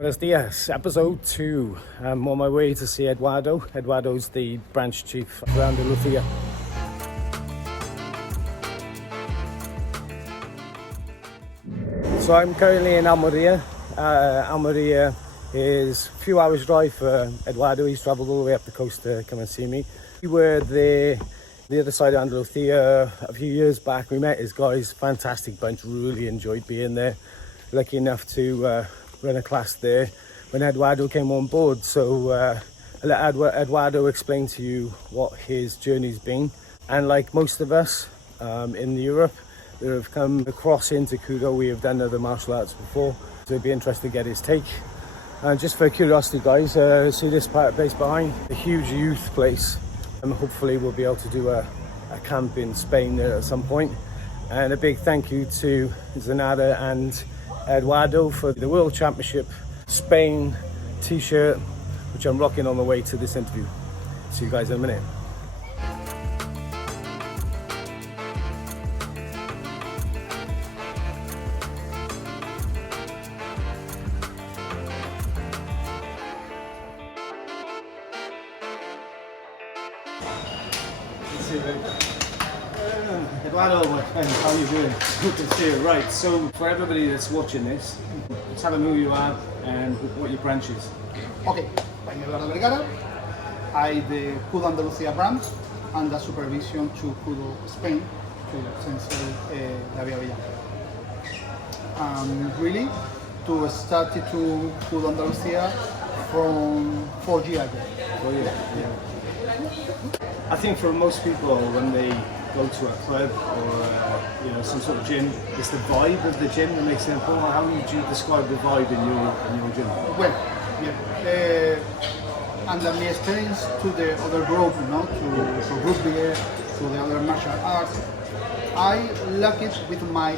Buenos dias, episode 2. I'm on my way to see Eduardo. Eduardo's the branch chief of Andalucia. So I'm currently in Almeria. Almeria is a few hours drive for Eduardo. He's travelled all the way up the coast to come and see me. We were there, the other side of Andalucia a few years back. We met his guys, fantastic bunch, really enjoyed being there. Lucky enough to run a class there when Eduardo came on board. So I'll let Eduardo explain to you what his journey's been. And like most of us in Europe that have come across into Kudo, we have done other martial arts before. So it'd be interesting to get his take. And just for curiosity guys, see this place behind, a huge youth place. And hopefully we'll be able to do a camp in Spain there at some point. And a big thank you to Zanada and Eduardo for the World Championship Spain t-shirt, which I'm rocking on the way to this interview. See you guys in a minute. Eduardo, my friend, how are you doing? Good to see you. Right, so for everybody that's watching this, tell them who you are and what your branch is. Okay, I'm Eduardo Vergara. I the Kudo Andalucia branch and the supervision to Kudo Spain to Sensei David. Really, to start to Kudo Andalucia from 4 years ago. Oh, yeah. I think for most people, when they go to a club or some sort of gym, it's the vibe of the gym that makes it important. How would you describe the vibe in your gym? Well, yeah, and my experience to the other group, to rugby, to the other martial arts, I like it with my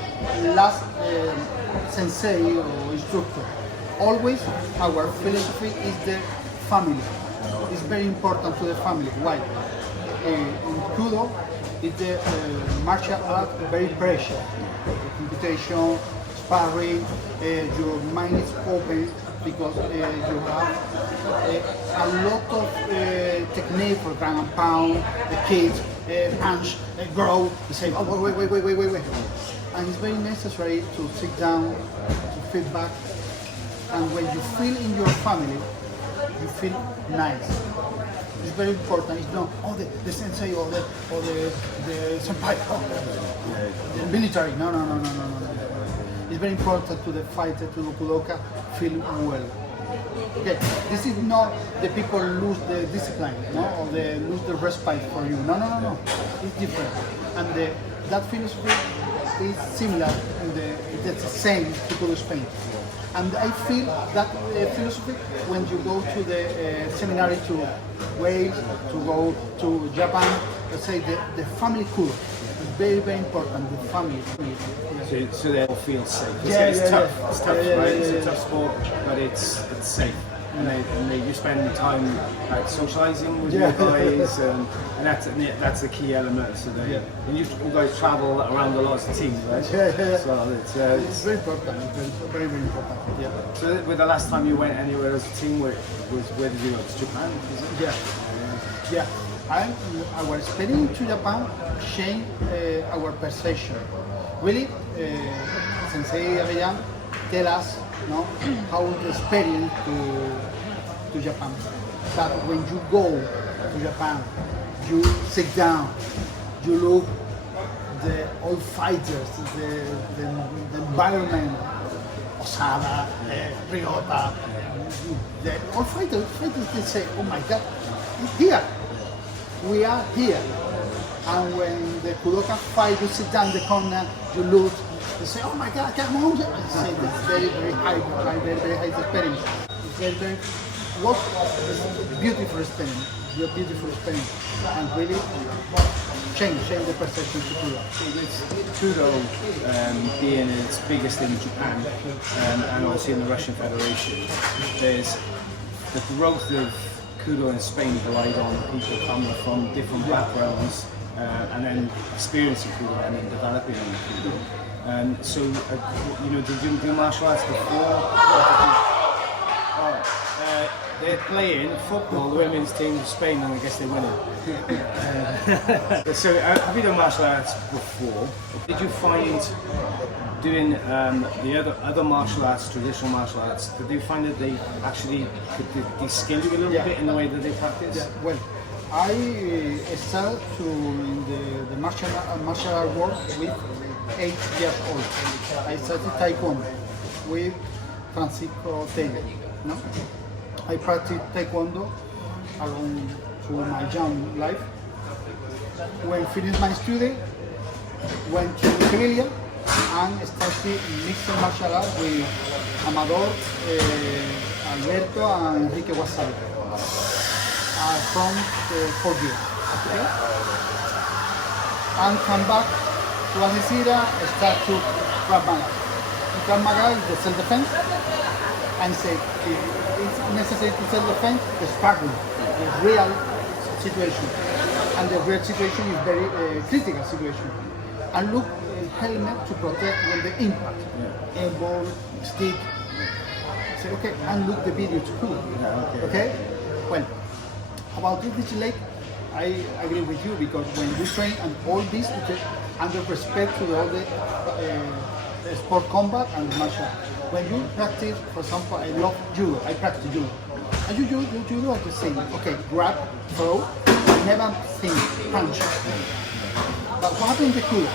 last sensei or instructor. Always our philosophy is the family. It's very important to the family. Why? In Kudo, it's the martial art very precious. Computation, sparring, your mind is open because you have a lot of technique for ground and pound, the kids, punch, grow, you say, oh, wait. And it's very necessary to sit down, to feedback, and when you feel in your family, you feel nice. It's very important. It's not the sensei or the senpai, the military. No. It's very important to the fighter, to the kudoka, feel well. Okay, this is not the people lose the discipline, or they lose the respect for you. No. It's different, and that philosophy is similar. It's the same to Kudo Spain. And I feel that philosophy when you go to the seminary to Wales, to go to Japan, let's say the family Kudo is very, very important, the family. So they all feel safe. Yeah, it's tough. Yeah. It's tough, right? It's a tough sport, but it's safe. And you spend time like socialising with your guys, and that's the key element. So and you guys travel around a lot as a team, right? Yeah. So it's very important. It's very, very important. Yeah. So with the last time you went anywhere as a team, where did you go? To Japan? Yeah. Our experience to Japan changed our perception. Really, Sensei David tell us how the experience to Japan. That when you go to Japan, you sit down, you look the old fighters, the environment, Osada, Ryota, the old fighters, they say, oh my God, it's here. We are here. And when the Kudoka fight, you sit down in the corner, you look, you say, oh my God, come on. I say, it's very, very high experience. It's very, very, beautiful experience. Beautiful experience. And really change the perception to Kudo. Kudo being its biggest in Japan and also in the Russian Federation, there's the growth of Kudo in Spain relied on people coming from different backgrounds and then experiencing Kudo and then developing Kudo. So, did you do martial arts before? they're playing football, the women's team of Spain, and I guess they're winning. So, have you done martial arts before? Did you find doing the other martial arts, traditional martial arts, did you find that they actually they skill you a little bit in the way that they practice? Yeah, well, I started to in the martial art world with 8 years old. I started Taekwondo with Francisco Taylor. No? I practiced Taekwondo along through my young life. When finished my study, went to Sevilla and started mixed martial arts with Amador, Alberto and Enrique Wasabi. From 4 years. Okay? And come back to Algeciras, start to Krav Maga. Krav Maga is the self-defense, and say if it's necessary to self-defense, the sparring, the real situation. And the real situation is very critical situation. And look, helmet to protect when the impact, elbow, stick. Say okay, and look the video too. Okay? Well, about this leg, I agree with you because when we train and all this is under respect to all the sport combat and the martial arts. When you practice, for example, I love judo, I practice judo. And you do judo at the same, okay, grab, throw, never think, punch. But what happens in the Kudo?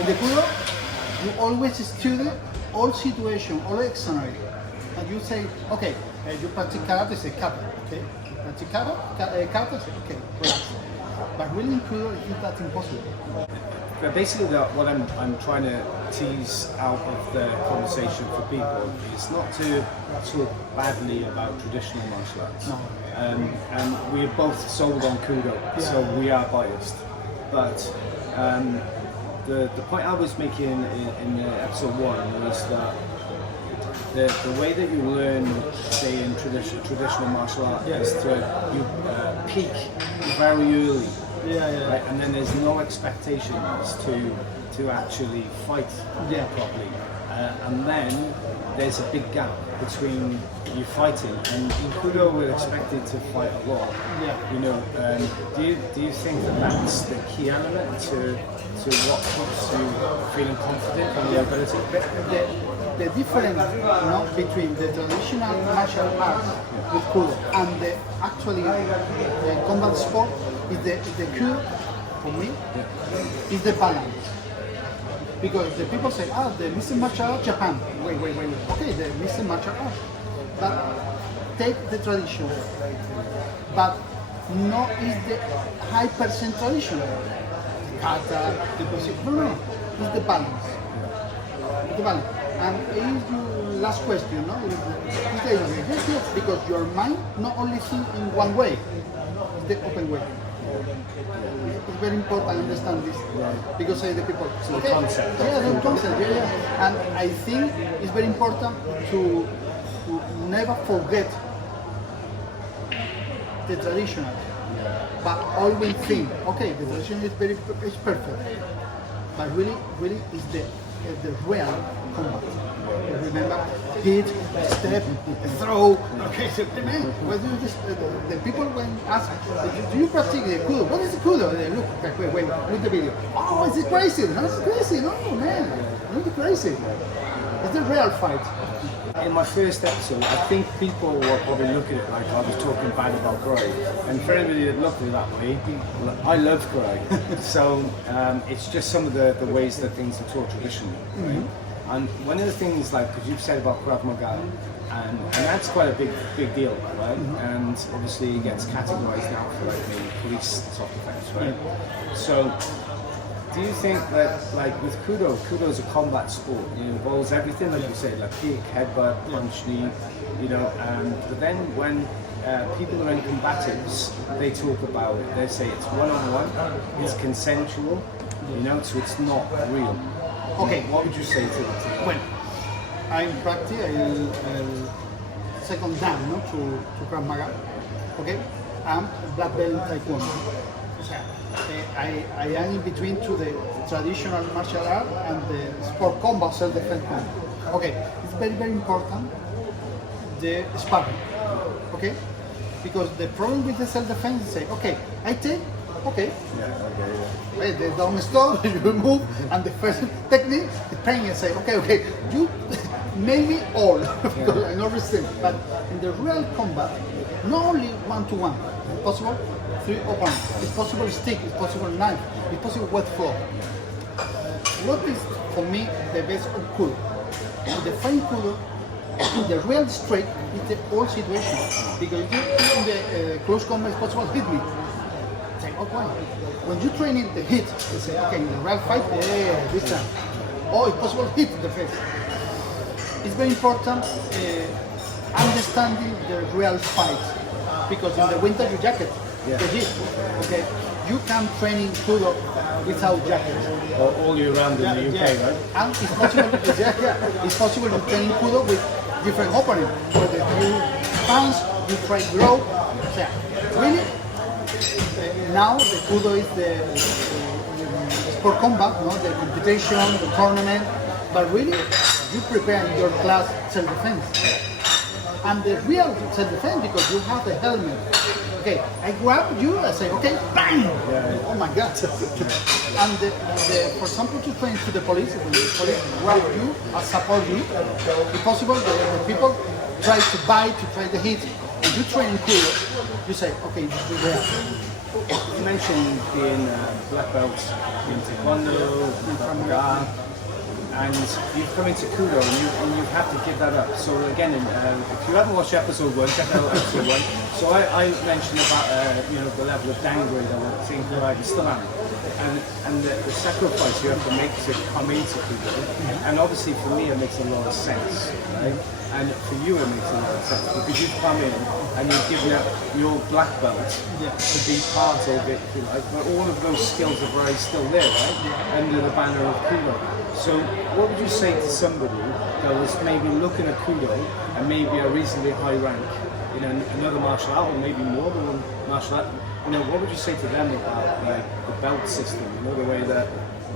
In the Kudo, you always study all situation, all scenario. And you say, okay, you practice karate, say kata, okay? Practice karate, say, okay, relax. But really in Kudo, it's that impossible. But basically, what I'm trying to tease out of the conversation for people is not to talk badly about traditional martial arts. No. And we're both sold on Kudo, so we are biased. But the point I was making in episode 1 was that the way that you learn, say, in traditional martial art is to you peak very early. Right? And then there's no expectations to actually fight properly. And then there's a big gap between you fighting and in Kudo we're expected to fight a lot. You know, do you think that that's the key element to what keeps you feeling confident in your ability? The difference between the traditional martial arts with Kudo and the actually the combat sport is the Kudo, for me, is the balance. Because the people say, the mixed martial art, Japan. Wait. Okay, the mixed martial art. But take the tradition. But no is the high percent tradition. The kata, the position. No. It's the balance. The balance. And if you last question, no? Yes, because your mind not only think in one way, it's the open way. It's very important to understand this because the people. So the concept. The concept. And I think it's very important to never forget the traditional, but always think, okay, the tradition is perfect, but really is the real combat. Remember, hit, step, throw. Okay, so man, what do you just? The people when ask, do you practice the Kudo? What is the Kudo? They look, wait, look the video. Oh, is it crazy? No, it's crazy. No, man, look crazy. It's the real fight. In my first episode, I think people will probably look at it like I was talking bad about karate. And for anybody that looked at it that way, I love karate. So it's just some of the ways that things are taught traditionally. Right? And one of the things, like, because you've said about Krav Maga, and that's quite a big deal, right? And obviously it gets categorized now for like the police self-defense, right? So do you think that, like with Kudo is a combat sport, it involves everything, like you said, like kick, headbutt, punch, knee, you know, but then when people are in combatives, they talk about it, they say it's one-on-one, it's consensual, you know, so it's not real. Okay, what would you say to that? Well, I'm practicing second dan to Krav Maga. Okay, I'm black belt in Taekwondo. I am in between to the traditional martial art and the sport combat self-defense. Okay, it's very important the sparring. okay? Because the problem with the self-defense is say, okay, I take, okay. Wait, they don't stop, you move, and the first technique, the pain and say, okay, you maybe all, because I know resist, but in the real combat, not only one-to-one, it's possible 3 opponents, it's possible stick, it's possible knife, it's possible wet floor. What is, for me, the best of Kudo? To define Kudo, the real straight is the whole situation. Because you in the close combat, it's possible hit me. Say, okay. When you train in the hit, you say, okay, in the real fight, this time. Oh, it's possible hit the face. It's very important understanding the real fight. Because in the winter, you jacket, the hit. Okay, you can train in Kudo without jacket. All year round in the UK, right? And it's possible, it's possible to train Kudo with different opponents. So that you bounce, you try grow. Yeah. Really, now the Kudo is the sport combat, no? The competition, the tournament. But really, you prepare in your class self-defense. And the real self-defense, because you have the helmet. Okay, I grab you, I say, okay, bang! Oh my God. And for example, to train to the police, when the police grab you, support you, if possible, the people try to bite, to try to hit. If you train in Kudo, you say, okay, you do that. You mentioned being black belt in Taekwondo, Krav Maga, and you've come into Kudo and you have to give that up. So again, if you haven't watched episode 1, check out episode 1. So I mentioned about the level of downgrade I think that I still am, and the sacrifice you have to make to come into Kudo. And obviously for me it makes a lot of sense, right? And for you it makes a lot of sense because you've come in and you've given up your black belt to be part of it, if you like, but all of those skills are very still there, right? Under the banner of Kudo. So what would you say to somebody that was maybe looking at Kudo and maybe a reasonably high rank in another martial art or maybe more than one martial art? What would you say to them about the belt system, the way that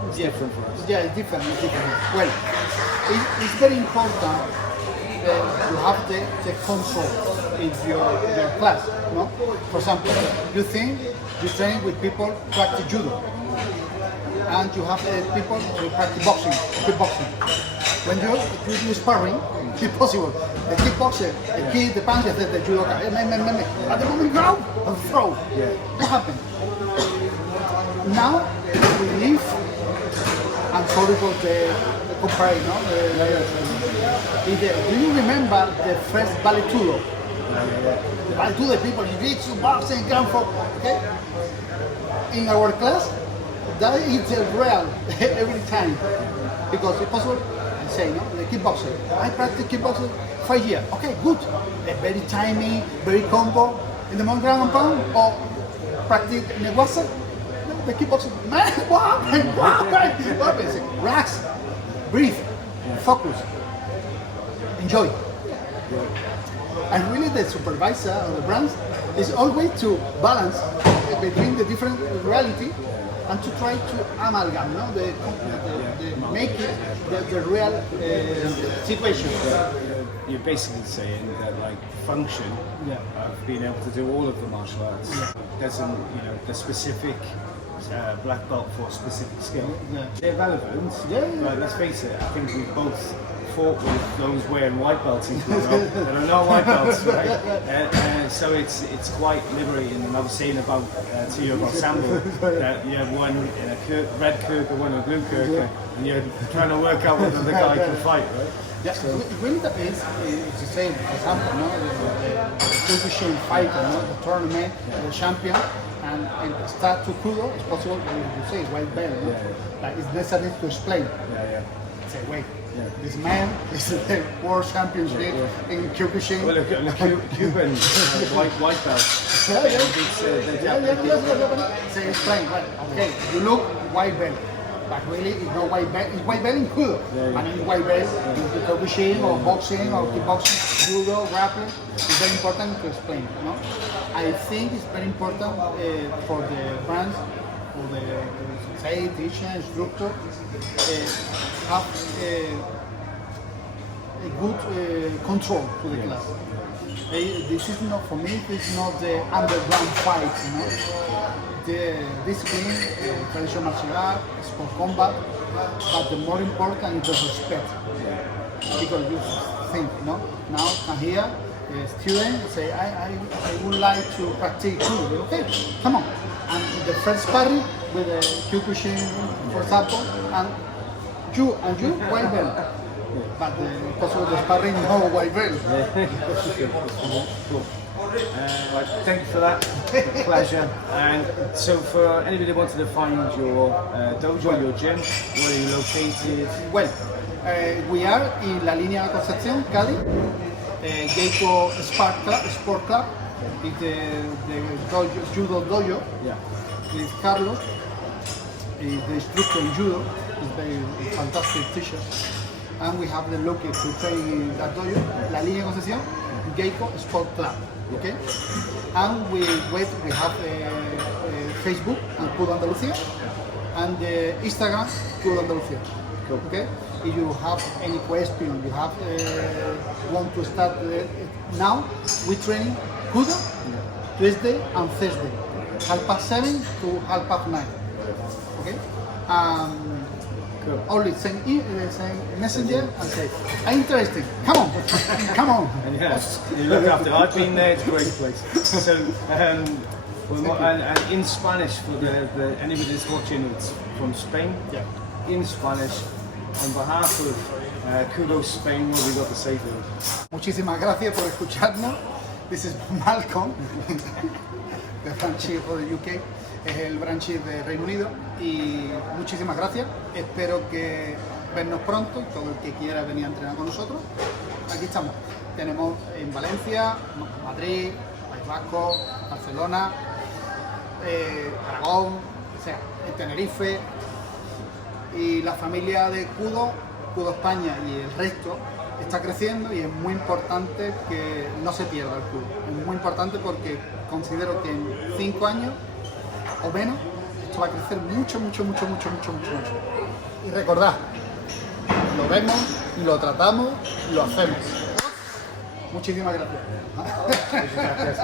it's different for us? Yeah, it's different. Well, it's very important you have the control in your class. No? For example, you think you train with people practice judo, and you have people who practice boxing, kickboxing. When you do sparring, it's possible. The kickboxer, the kick, the punch, the judoka, at the moment grab and throw. What happened? Now we live. I'm sorry for the comparison. Do you remember the first Valetudo? The Valetudo people, jiu-jitsu, boxing, ground for, okay? In our class, that is real every time. Because it's possible, I say, the kickboxer. I practice kickboxing 5 years. Okay, good. Very timing, very combo. In the ground and pound, or practice in the WhatsApp. The kickboxer, man, what happened? Relax, breathe, focus, enjoy. And really the supervisor or the brands is always to balance between the different reality and to try to amalgam, make it the real situation. You're basically saying that function of being able to do all of the martial arts doesn't, the specific black belt for a specific skill. They're relevant, but let's face it, I think we both fought with those wearing white belts in Kudo that are not white belts, right? So it's quite liberating. And I was saying to you about Sambo, that you have one in a red Kirk or one in a blue Kirk, and you're trying to work out whether the guy can fight, right? Yeah, so it really depends. It's the same, for example, the Turkish fighter, the tournament, the champion, and start to Kudo, it's possible, you say, white belt, like it's necessary to explain. Say, wait, this man is the world championship in Kyokushin. Well, Cuban white belt. Say, explain, well, okay, you look white belt. But really, it's not white belt. It's white belt in Kudo. I mean, white belt in Kyokushin or boxing or kickboxing, judo, grappling. It's very important to explain. I think it's very important for the brands, for the teacher, instructor, have a good control to the class. This is not for me. This is not the underground fight, you know. The discipline, traditional martial art, sport combat, but the more important is the respect. Because you think, no? Now come here, student say, I would like to practice Kudo. Okay, come on. And the first sparring with the Kyokushin, for example, and you, white belt. But because of the sparring, no white belt. Cool. Thank you for that. Pleasure. And so, for anybody that wanted to find your dojo, your gym, where are you located? Well, we are in La Línea de Concepción, Cádiz. Geico Sport Club is the dojo, judo dojo. Yeah. With Carlos, is the instructor in judo. He's very fantastic teacher. And we have the local to train in that dojo, La Línea de Concepción, Geico Sport Club. Okay, and we have Facebook and Kudo Andalucia, and Instagram Kudo Andalucia. Cool. Okay, if you have any question, you have want to start now, we train Kudo Tuesday and Thursday, 7:30 to 9:30. Okay. Cool. Only send messenger and say, I'm interested. Come on, come on. And yes, you look after. I've been there. It's a great place. So, and in Spanish for the anybody that's watching, it's from Spain. Yeah. In Spanish, on behalf of Kudo Spain, what have we got to say to them? Muchísimas gracias por escucharnos. This is Malcolm, the franchise for the UK. Es el franchise de Reino Unido y muchísimas gracias. Espero que vernos pronto. Todo el que quiera venir a entrenar con nosotros, aquí estamos. Tenemos en Valencia, Madrid, País Vasco, Barcelona, Aragón, o sea, en Tenerife. Y la familia de Kudo España y el resto está creciendo y es muy importante que no se pierda el Kudo. Es muy importante porque considero que en 5 años o menos, esto va a crecer mucho. Y recordad, lo vemos, lo tratamos, lo hacemos. Muchísimas gracias. Muchas gracias.